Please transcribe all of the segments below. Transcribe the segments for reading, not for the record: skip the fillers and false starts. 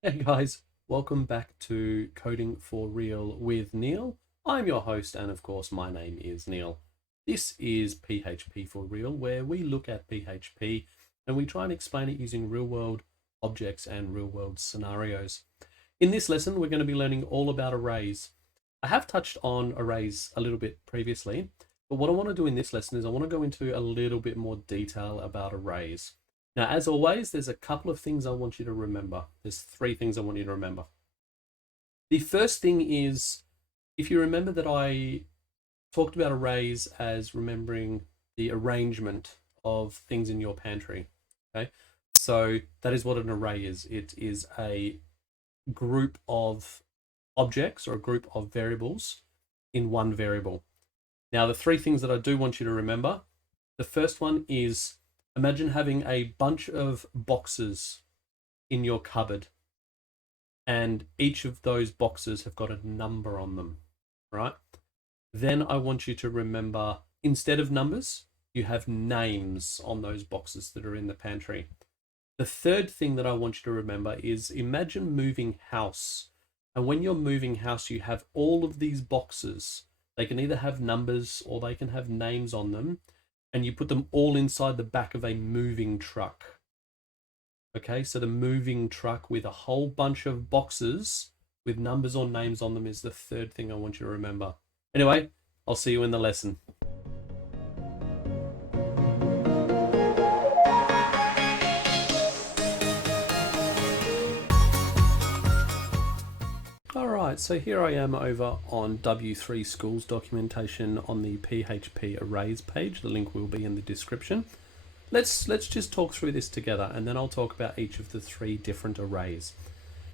Hey guys, welcome back to Coding for Real with Neil. I'm your host, and of course, my name is Neil. This is PHP for Real, where we look at PHP and we try and explain it using real world objects and real world scenarios. In this lesson, we're going to be learning all about arrays. I have touched on arrays a little bit previously, but what I want to do in this lesson is I want to go into a little bit more detail about arrays. Now, as always, there's a couple of things I want you to remember. There's three things I want you to remember. The first thing is, if you remember that I talked about arrays as remembering the arrangement of things in your pantry, okay? So that is what an array is. It is a group of objects or a group of variables in one variable. Now, the three things that I do want you to remember, the first one is imagine having a bunch of boxes in your cupboard, and each of those boxes have got a number on them, right? Then I want you to remember, instead of numbers, you have names on those boxes that are in the pantry. The third thing that I want you to remember is imagine moving house. And when you're moving house, you have all of these boxes. They can either have numbers or they can have names on them, and you put them all inside the back of a moving truck. Okay, so the moving truck with a whole bunch of boxes with numbers or names on them is the third thing I want you to remember. Anyway, I'll see you in the lesson. Alright, so here I am over on W3 School's documentation on the PHP Arrays page. The link will be in the description. Let's just talk through this together, and then I'll talk about each of the three different arrays.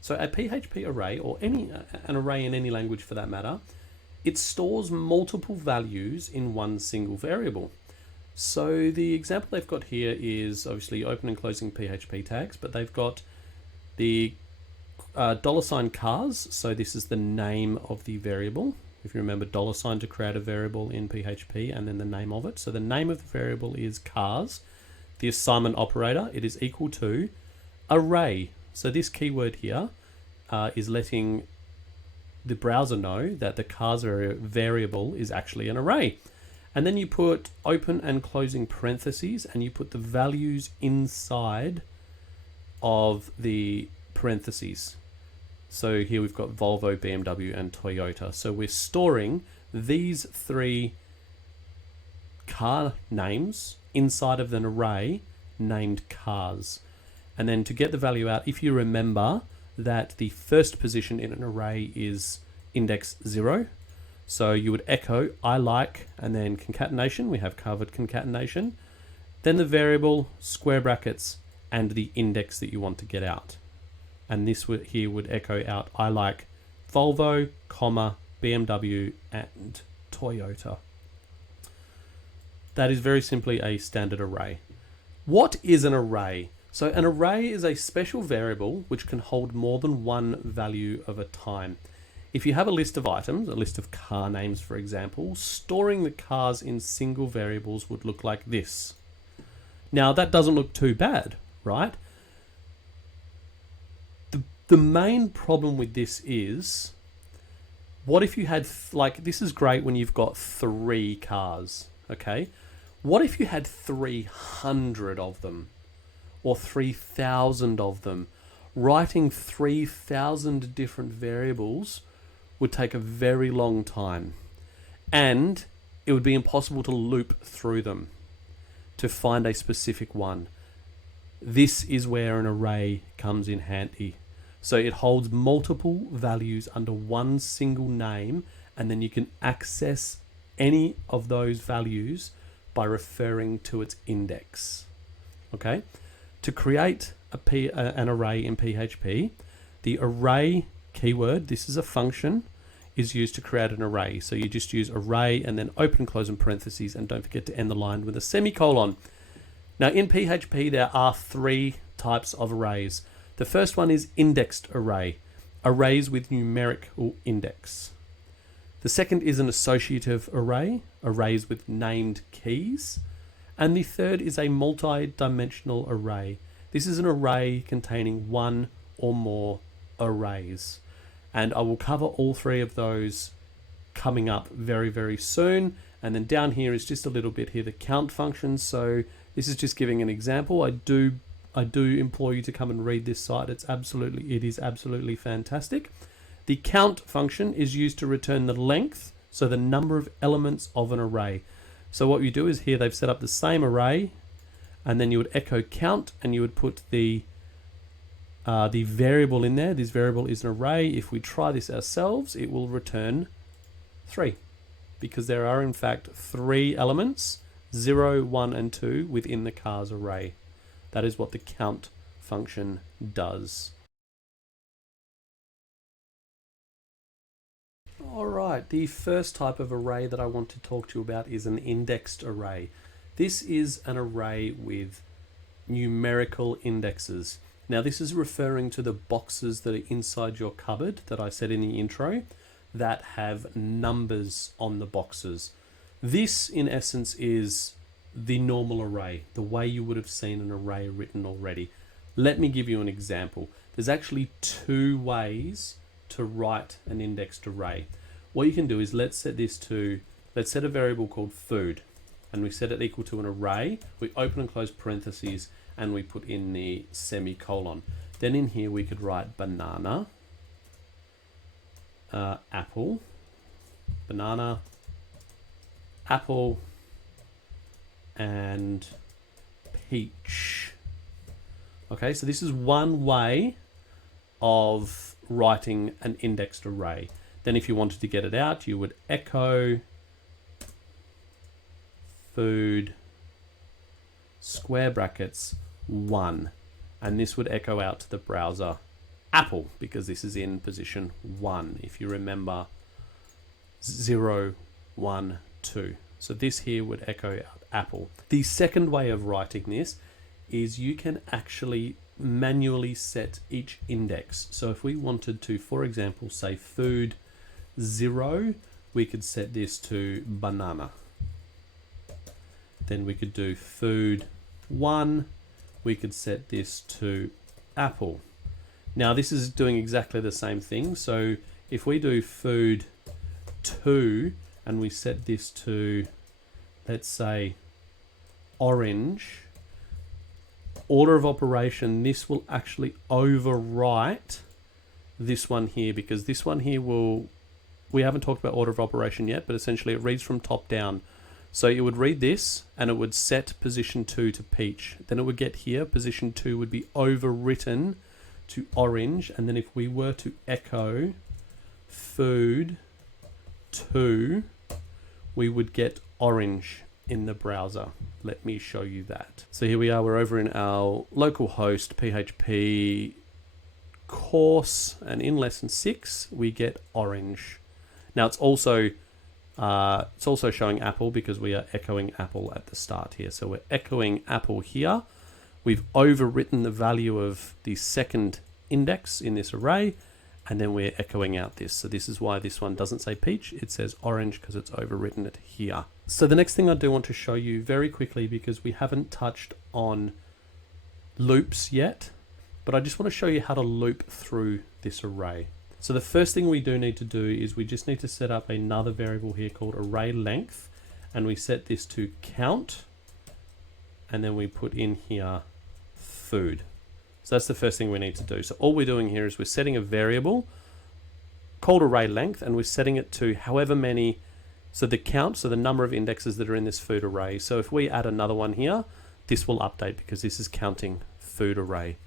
So a PHP array, or an array in any language for that matter, it stores multiple values in one single variable. So the example they've got here is obviously open and closing PHP tags, but they've got the $cars. So this is the name of the variable. If you remember, $sign to create a variable in PHP and then the name of it. So the name of the variable is cars. The assignment operator, it is equal to array. So this keyword here is letting the browser know that the cars variable is actually an array. And then you put open and closing parentheses, and you put the values inside of the parentheses. So here we've got Volvo, BMW, and Toyota. So we're storing these three car names inside of an array named cars. And then to get the value out, if you remember that the first position in an array is index 0, so you would echo I like and then concatenation. We have covered concatenation. Then the variable, square brackets, and the index that you want to get out. And this here would echo out I like Volvo, comma, BMW, and Toyota. That is very simply a standard array. What is an array? So an array is a special variable which can hold more than one value of a time. If you have a list of items, a list of car names, for example, storing the cars in single variables would look like this. Now, that doesn't look too bad, right? The main problem with this is, what if you had, like, this is great when you've got 3 cars, okay? What if you had 300 of them, or 3,000 of them? Writing 3,000 different variables would take a very long time, and it would be impossible to loop through them to find a specific one. This is where an array comes in handy. So it holds multiple values under one single name, and then you can access any of those values by referring to its index. Okay? To create an array in PHP, the array keyword, this is a function, is used to create an array. So you just use array and then open and close in parentheses, and don't forget to end the line with a semicolon. Now in PHP, there are 3 types of arrays. The first one is indexed array, arrays with numerical index. The second is an associative array, arrays with named keys. And the third is a multidimensional array. This is an array containing one or more arrays. And I will cover all three of those coming up very, very soon. And then down here is just a little bit here, the count function. So this is just giving an example. I do implore you to come and read this site. It is absolutely fantastic. The count function is used to return the length, so the number of elements of an array. So what you do is here they've set up the same array, and then you would echo count, and you would put the variable in there. This variable is an array. If we try this ourselves, it will return 3, because there are in fact 3 elements, 0, 1, and 2 within the cars array. That is what the count function does. All right, the first type of array that I want to talk to you about is an indexed array. This is an array with numerical indexes. Now this is referring to the boxes that are inside your cupboard that I said in the intro that have numbers on the boxes. This in essence is the normal array, the way you would have seen an array written already. Let me give you an example. There's actually 2 ways to write an indexed array. What you can do is let's set a variable called food, and we set it equal to an array. We open and close parentheses, and we put in the semicolon. Then in here we could write banana, apple, banana, apple, and peach. Okay, so this is one way of writing an indexed array. Then if you wanted to get it out, you would echo food square brackets 1, and this would echo out to the browser apple, because this is in position 1, if you remember 0, 1, 2. So this here would echo out apple. The second way of writing this is you can actually manually set each index. So if we wanted to, for example, say food 0, we could set this to banana. Then we could do food 1, we could set this to apple. Now this is doing exactly the same thing. So if we do food 2 and we set this to, let's say, orange, order of operation, this will actually overwrite this one here, because this one here we haven't talked about order of operation yet, but essentially it reads from top down. So it would read this and it would set position 2 to peach. Then it would get here, position 2 would be overwritten to orange. And then if we were to echo food 2, we would get orange in the browser. Let me show you that. So here we are, we're over in our localhost PHP course, and in lesson 6 we get orange. Now it's also showing apple because we are echoing apple at the start here. So we're echoing apple here. We've overwritten the value of the second index in this array, and then we're echoing out this. So this is why this one doesn't say peach, it says orange, because it's overwritten it here. So the next thing I do want to show you very quickly, because we haven't touched on loops yet, but I just want to show you how to loop through this array. So the first thing we do need to do is we just need to set up another variable here called array length, and we set this to count, and then we put in here food. So that's the first thing we need to do. So all we're doing here is we're setting a variable called array length, and we're setting it to however many, so the count, so the number of indexes that are in this food array. So if we add another one here, this will update because this is counting food array.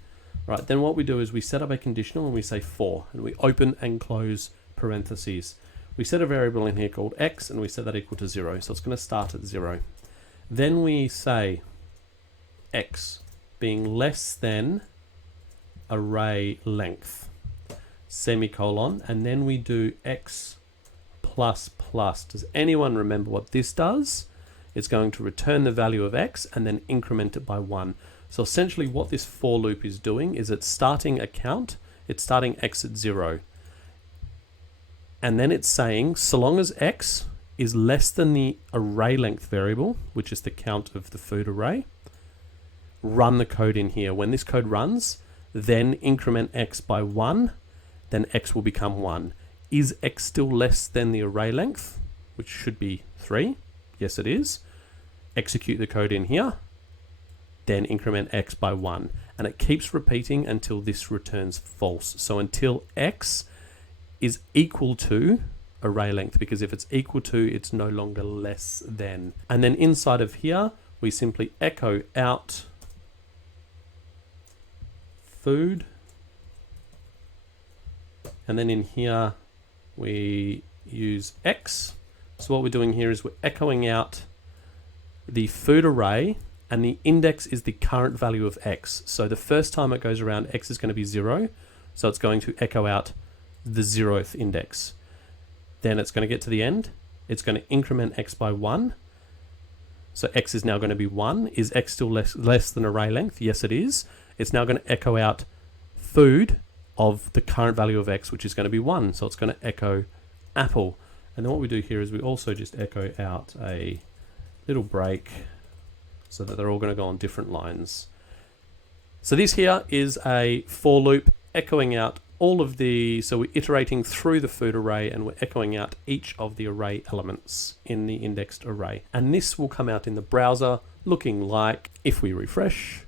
Right, then what we do is we set up a conditional and we say for, and we open and close parentheses. We set a variable in here called x, and we set that equal to 0. So it's going to start at 0. Then we say x being less than array length, semicolon, and then we do x plus plus. Does anyone remember what this does? It's going to return the value of x and then increment it by 1. So essentially what this for loop is doing is it's starting a count, it's starting x at 0. And then it's saying, so long as x is less than the array length variable, which is the count of the food array, run the code in here. When this code runs, then increment x by 1, then x will become 1. Is x still less than the array length, which should be 3? Yes, it is. Execute the code in here, then increment x by 1. And it keeps repeating until this returns false. So until x is equal to array length, because if it's equal to, it's no longer less than. And then inside of here, we simply echo out food. And then in here, we use x. So what we're doing here is we're echoing out the food array, and the index is the current value of x. So the first time it goes around, x is going to be 0. So it's going to echo out the 0th index. Then it's going to get to the end. It's going to increment x by 1. So x is now going to be 1. Is x still less than array length? Yes, it is. It's now going to echo out food of the current value of x, which is going to be 1. So it's going to echo apple. And then what we do here is we also just echo out a little break so that they're all going to go on different lines. So this here is a for loop echoing out all of the, so we're iterating through the food array and we're echoing out each of the array elements in the indexed array. And this will come out in the browser looking like, if we refresh,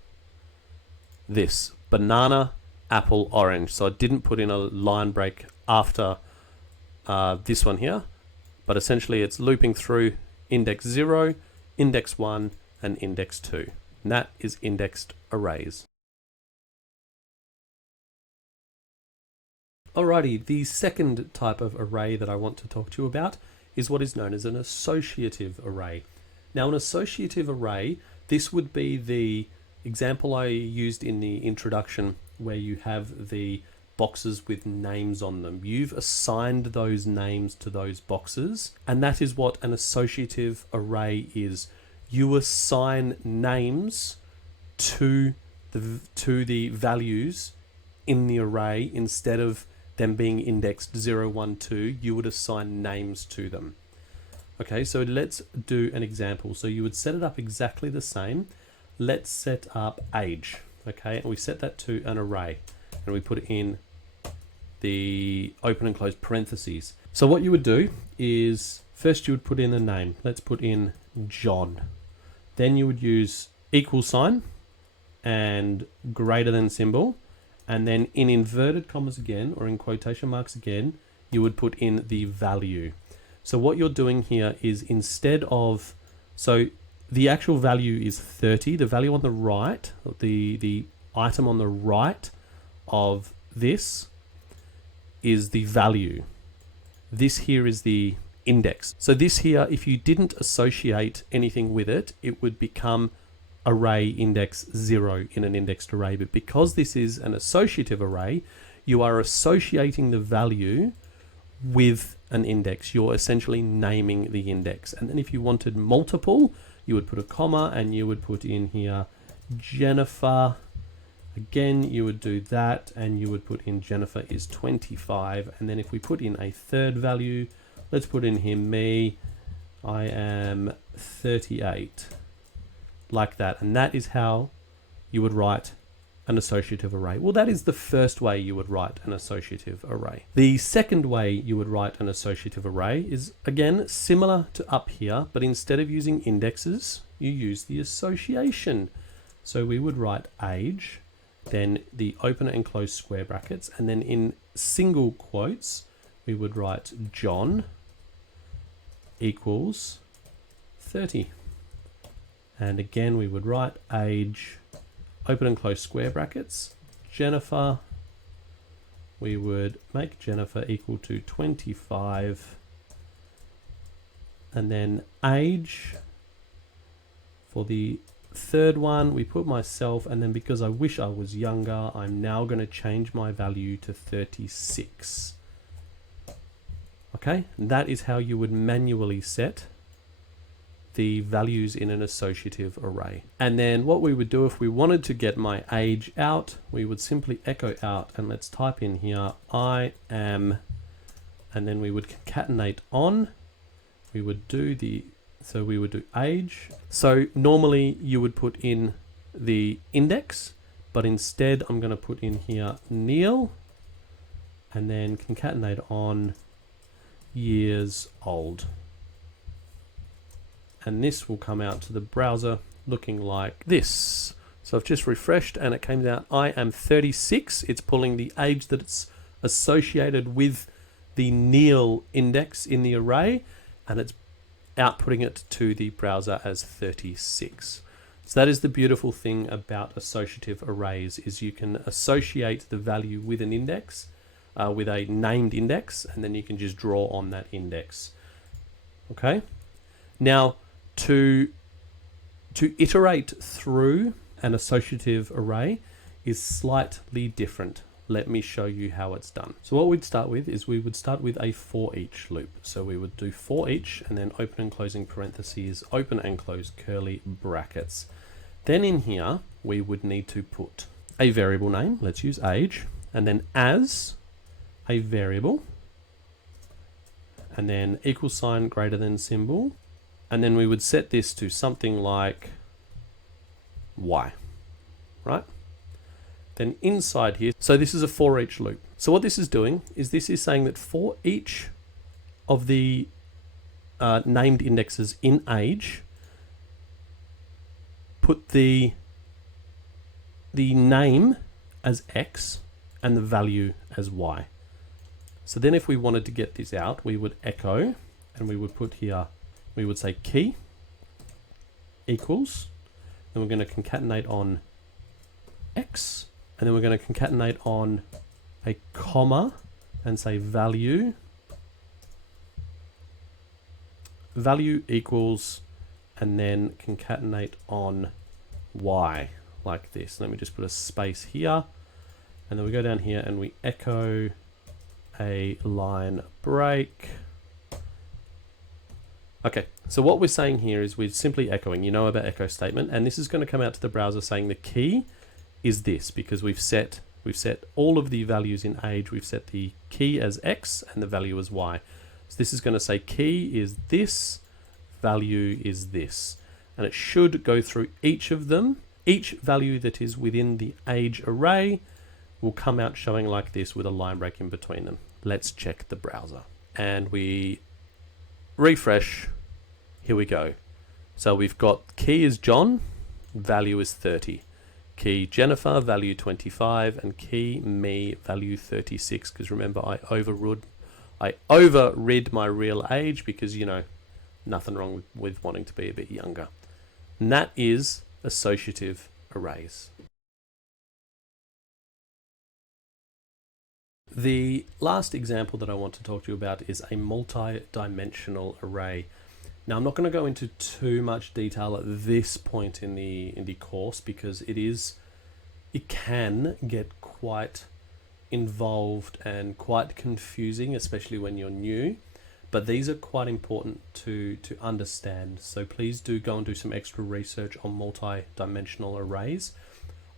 this: banana, apple, orange. So I didn't put in a line break after this one here, but essentially it's looping through index 0, index 1, and index 2. And that is indexed arrays. Alrighty, the second type of array that I want to talk to you about is what is known as an associative array. Now, an associative array, this would be the example I used in the introduction where you have the boxes with names on them. You've assigned those names to those boxes, and that is what an associative array is. You assign names to the values in the array. Instead of them being indexed 0, 1, 2, you would assign names to them. Okay, so let's do an example. So you would set it up exactly the same. Let's set up age. Okay, and we set that to an array, and we put in the open and close parentheses. So what you would do is first you would put in a name. Let's put in John. Then you would use equal sign and greater than symbol. And then in inverted commas again, or in quotation marks again, you would put in the value. So what you're doing here is instead of, so the actual value is 30. The value on the right, the item on the right of this is the value. This here is the index. So this here, if you didn't associate anything with it, it would become array index 0 in an indexed array. But because this is an associative array, you are associating the value with an index. You're essentially naming the index. And then if you wanted multiple, you would put a comma and you would put in here Jennifer. Again, you would do that and you would put in Jennifer is 25. And then if we put in a third value, let's put in here me, I am 38. Like that. And that is how you would write an associative array. Well, that is the first way you would write an associative array. The second way you would write an associative array is, again, similar to up here, but instead of using indexes, you use the association. So we would write age, then the open and close square brackets, and then in single quotes, we would write John equals 30. And again, we would write age, open and close square brackets, Jennifer, we would make Jennifer equal to 25, and then age, for the third one, we put myself, and then because I wish I was younger, I'm now going to change my value to 36. Okay, that is how you would manually set the values in an associative array. And then what we would do if we wanted to get my age out, we would simply echo out, and let's type in here I am, and then we would concatenate on. We would do so we would do age. So normally you would put in the index, but instead I'm going to put in here Neil, and then concatenate on years old. And this will come out to the browser looking like this. So I've just refreshed and it came out, I am 36. It's pulling the age that it's associated with the Neil index in the array, and it's outputting it to the browser as 36. So that is the beautiful thing about associative arrays, is you can associate the value with an index, with a named index, and then you can just draw on that index. Okay. Now to iterate through an associative array is slightly different. Let me show you how it's done. So what we'd start with is we would start with a for each loop. So we would do for each and then open and closing parentheses, open and close curly brackets. Then in here, we would need to put a variable name, let's use age, and then as a variable, and then equal sign greater than symbol. And then we would set this to something like y, right? Then inside here, so this is a for each loop. So what this is doing is this is saying that for each of the named indexes in age, put the name as x and the value as y. So then if we wanted to get this out, we would echo, and we would put here, we would say key equals, then we're going to concatenate on x, and then we're going to concatenate on a comma and say value equals, and then concatenate on y like this. Let me just put a space here, and then we go down here and we echo a line break. Okay, so what we're saying here is we're simply echoing. You know about echo statement, and this is going to come out to the browser saying the key is this, because we've set all of the values in age. We've set the key as x and the value as y. So this is going to say key is this, value is this, and it should go through each of them. Each value that is within the age array will come out showing like this with a line break in between them. Let's check the browser, and we refresh. Here we go. So we've got key is John, value is 30. Key Jennifer, value 25, and key me, value 36. Because remember, I overrid my real age, because, you know, nothing wrong with wanting to be a bit younger. And that is associative arrays. The last example that I want to talk to you about is a multi-dimensional array. Now, I'm not going to go into too much detail at this point in the course, because it can get quite involved and quite confusing, especially when you're new. But these are quite important to understand. So please do go and do some extra research on multi-dimensional arrays.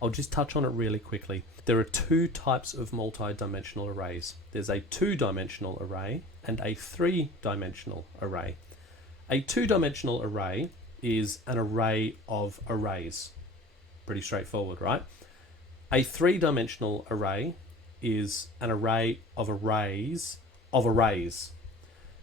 I'll just touch on it really quickly. There are two types of multi-dimensional arrays. There's a two-dimensional array and a three-dimensional array. A two-dimensional array is an array of arrays. Pretty straightforward, right? A three-dimensional array is an array of arrays of arrays.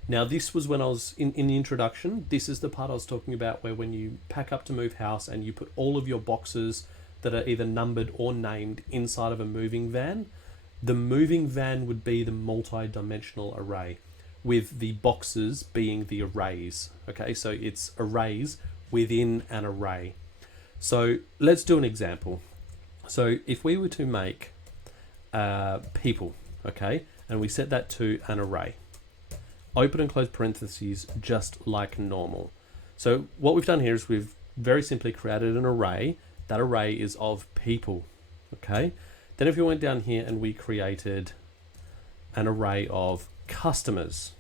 Now, this was when I was in the introduction. This is the part I was talking about, where when you pack up to move house and you put all of your boxes that are either numbered or named inside of a moving van, the moving van would be the multi-dimensional array, with the boxes being the arrays. Okay, so it's arrays within an array. So let's do an example. So if we were to make people, okay, and we set that to an array, open and close parentheses just like normal. So what we've done here is we've very simply created an array. That array is of people, okay? Then if we went down here and we created an array of customers,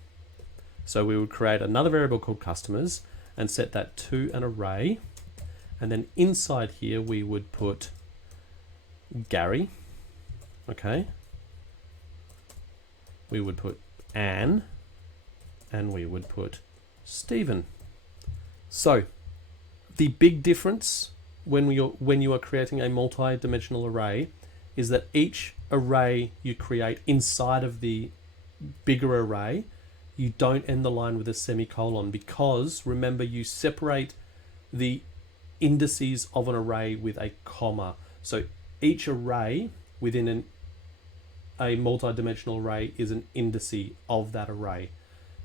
so we would create another variable called customers and set that to an array, and then inside here we would put Gary, okay? We would put Anne, and we would put Stephen. So the big difference when you are creating a multi-dimensional array is that each array you create inside of the bigger array, you don't end the line with a semicolon, because remember, you separate the indices of an array with a comma. So each array within a multi-dimensional array is an indice of that array.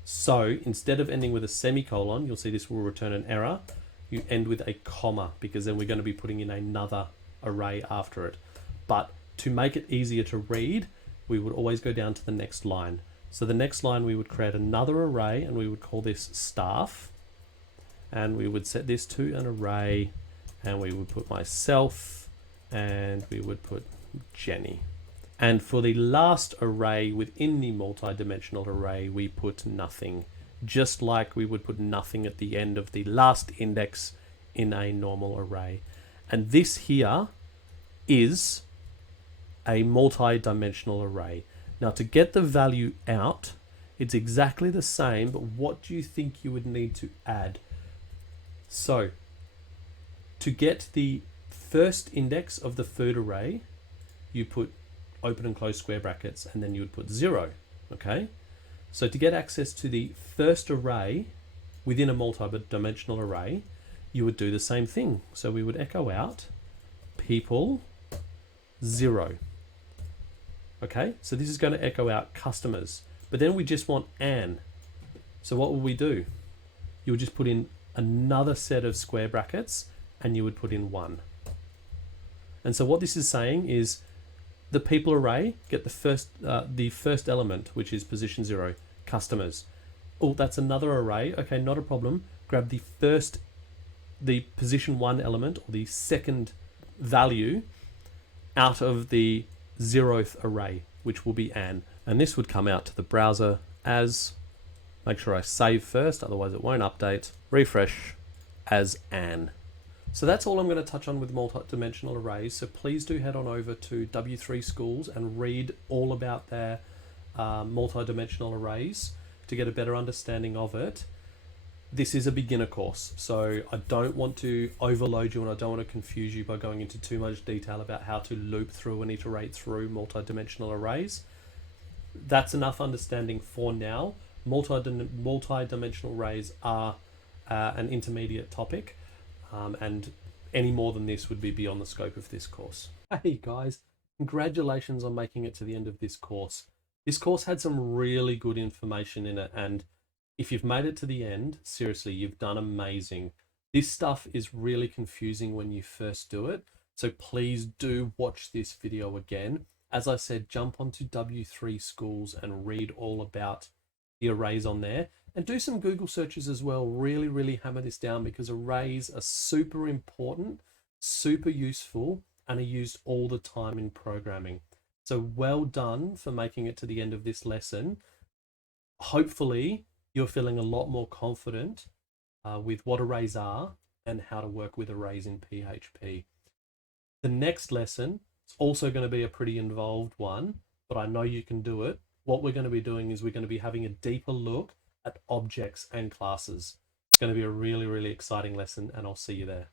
So instead of ending with a semicolon, you'll see this will return an error. You end with a comma, because then we're going to be putting in another array after it. But to make it easier to read, we would always go down to the next line. So the next line, we would create another array, and we would call this staff. And we would set this to an array, and we would put myself, and we would put Jenny. And for the last array within the multi-dimensional array, we put nothing, just like we would put nothing at the end of the last index in a normal array. And this here is a multi-dimensional array. Now, to get the value out, it's exactly the same, but what do you think you would need to add? So, to get the first index of the third array, you put open and close square brackets, and then you would put 0, okay? So to get access to the first array within a multi-dimensional array, you would do the same thing. So we would echo out people 0. Okay, so this is going to echo out customers, but then we just want Anne. So what will we do? You would just put in another set of square brackets, and you would put in 1. And so what this is saying is the people array, get the first element, which is position 0, customers. Oh, that's another array. Okay, not a problem. Grab the position 1 element, or the second value, out of the 0th array, which will be Anne. And this would come out to the browser as, make sure I save first, otherwise it won't update, refresh as Anne. So that's all I'm going to touch on with multi-dimensional arrays. So please do head on over to W3 Schools and read all about their multi-dimensional arrays to get a better understanding of it. This is a beginner course, so I don't want to overload you, and I don't want to confuse you by going into too much detail about how to loop through and iterate through multi-dimensional arrays. That's enough understanding for now. Multi-dimensional arrays are an intermediate topic. And any more than this would be beyond the scope of this course. Hey guys, congratulations on making it to the end of this course. This course had some really good information in it, and if you've made it to the end, seriously, you've done amazing. This stuff is really confusing when you first do it, so please do watch this video again. As I said, jump onto W3 Schools and read all about the arrays on there. And do some Google searches as well. Really, really hammer this down, because arrays are super important, super useful, and are used all the time in programming. So well done for making it to the end of this lesson. Hopefully, you're feeling a lot more confident with what arrays are and how to work with arrays in PHP. The next lesson is also going to be a pretty involved one, but I know you can do it. What we're going to be doing is we're going to be having a deeper look at objects and classes. It's going to be a really, really exciting lesson, and I'll see you there.